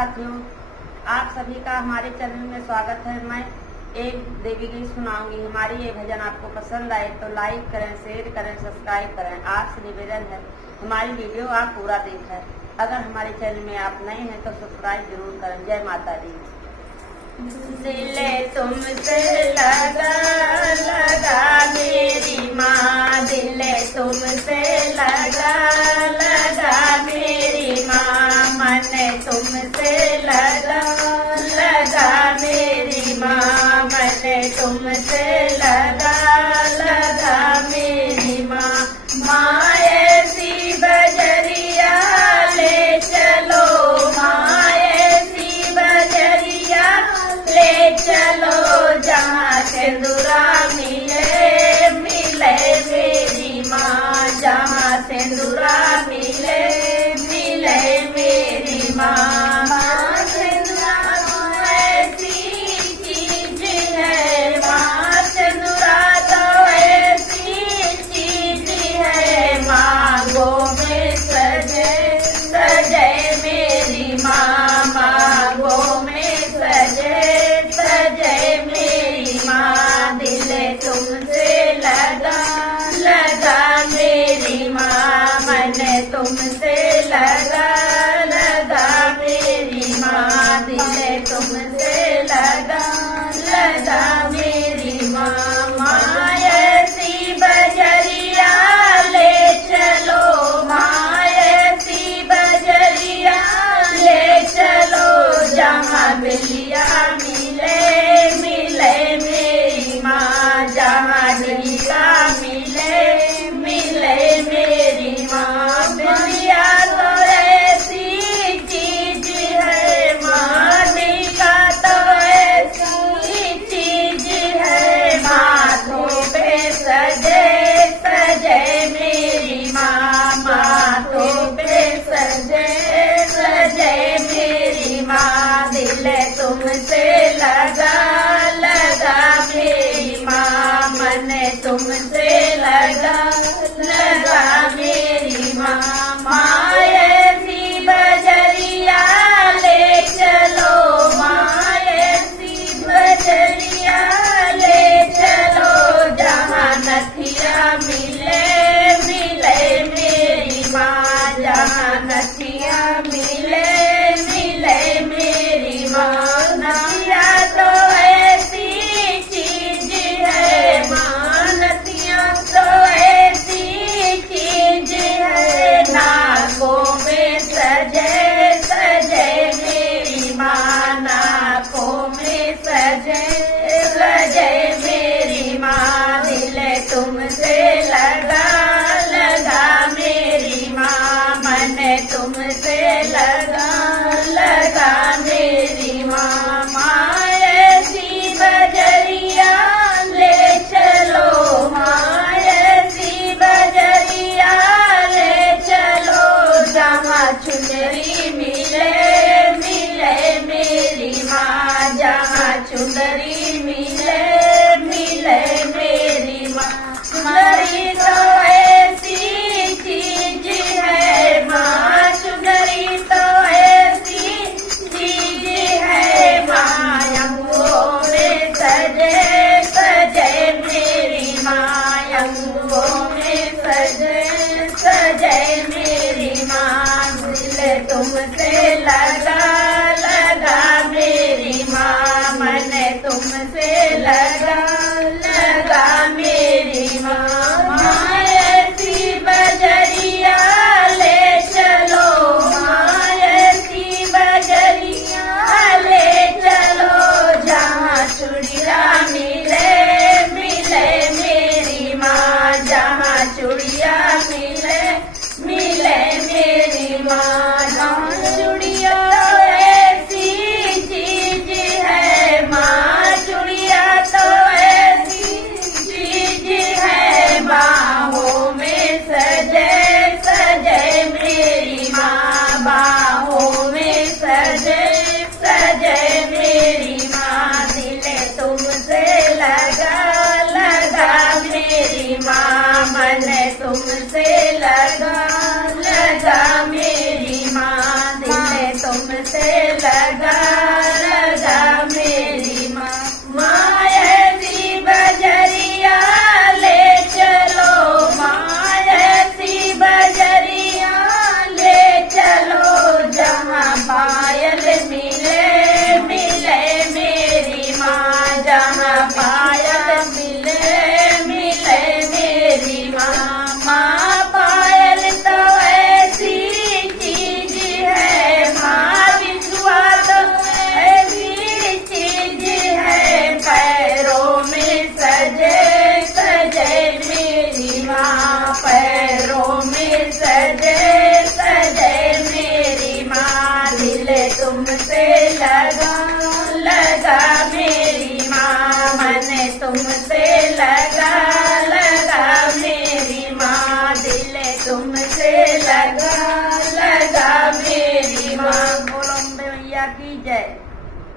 साथियों, आप सभी का हमारे चैनल में स्वागत है। मैं एक देवी गीत सुनाऊंगी। हमारी ये भजन आपको पसंद आए तो लाइक करें, शेयर करें, सब्सक्राइब करें। आपसे निवेदन है हमारी वीडियो आप पूरा देखें। अगर हमारे चैनल में आप नए हैं तो सब्सक्राइब जरूर करें। जय माता दी। दिल तुमसे लगा लगा मेरी माँ, दिल तुमसे लगा लगा मेरी माँ, मन तुमसे लगा लगा मेरी माँ, मन तुमसे लगा लगा मेरी माँ। माँ ऐसी बजरिया ले चलो, माँ ऐसी बजरिया ले चलो, जहाँ सिंदूरा मिले मिले मेरी माँ, जहाँ सिंदूरा मिले मिले मेरी माँ। माँ सिंदूरा ऐसी चीज है, माँ सिंदूरा तो ऐसी चीज है, मांगो में सजे सजे मेरी माँ, मांगो में सजे सजे मेरी माँ। दिल तुमसे लगा लगा मेरी माँ, मन तुमसे लगा लगा मेरी माँ, दिल तुमसे लगा लगा मेरी माँ। माँ ऐसी बजरिया ले चलो, माँ ऐसी बजरिया ले चलो, जहाँ बिलिया मिले मिले मेरी माँ, जहाँ बिलिया मिले मिले मेरी माँ। बिलिया तो ऐसी चीज है, माँ बिलिया तो ऐसी चीज है, माथों पे सजे सजे मेरी माँ, माथों पे सजे सजे मेरी माँ। दिल तुमसे लगा लगा मेरी माँ, मन तुमसे लगा लगा मेरी माँ। माँ ऐसी बजरिया ले चलो, माँ ऐसी बजरिया ले चलो, जहाँ नथिया मिले मिले मेरी माँ, जहाँ नथिया मिले मिले मेरी माँ। नथिया तो ऐसी चीज है, माँ नथिया तो ऐसी चीज है, नाकों में सजे सजे मेरी माँ, नाकों में सजे सजे मेरी माँ। दिल तुमसे लगा लगा मेरी माँ, मन तुमसे लगा लगा मेरी माँ। माँ ऐसी बजरिया ले चलो, माँ ऐसी बजरिया ले चलो, जहाँ चुनरी मिले मिले मेरी माँ, जहाँ चुनरी मिले मिले मेरी माँ। चुनरी तो ऐसी चीज है, माँ चुनरी तो ऐसी चीज है, माँ अंगों में सजे सजे मेरी माँ, अंगों में सजे सजे मेरी माँ। दिल तुमसे लगा लगा मेरी माँ, मन तुमसे लगा लगा मेरी माँ। माँ ऐसी बजरिया ले चलो, माँ ऐसी बजरिया ले चलो, जहाँ चूड़िया मिले मिले मेरी माँ, जहाँ चूड़िया मिले मिले मेरी माँ। जहाँ चूड़िया ऐसी चीज है, माँ चूड़िया तो ऐसी चीज है, बाहों में सजे सजे मेरी माँ, बाहों में सजे सजे मेरी माँ। दिल तुमसे लगा लगा मेरी माँ, मन तुमसे लगा लगा मेरी माँ। दिल तुमसे लगा लगा मेरी माँ। बोलो अम्बे मैया की जय।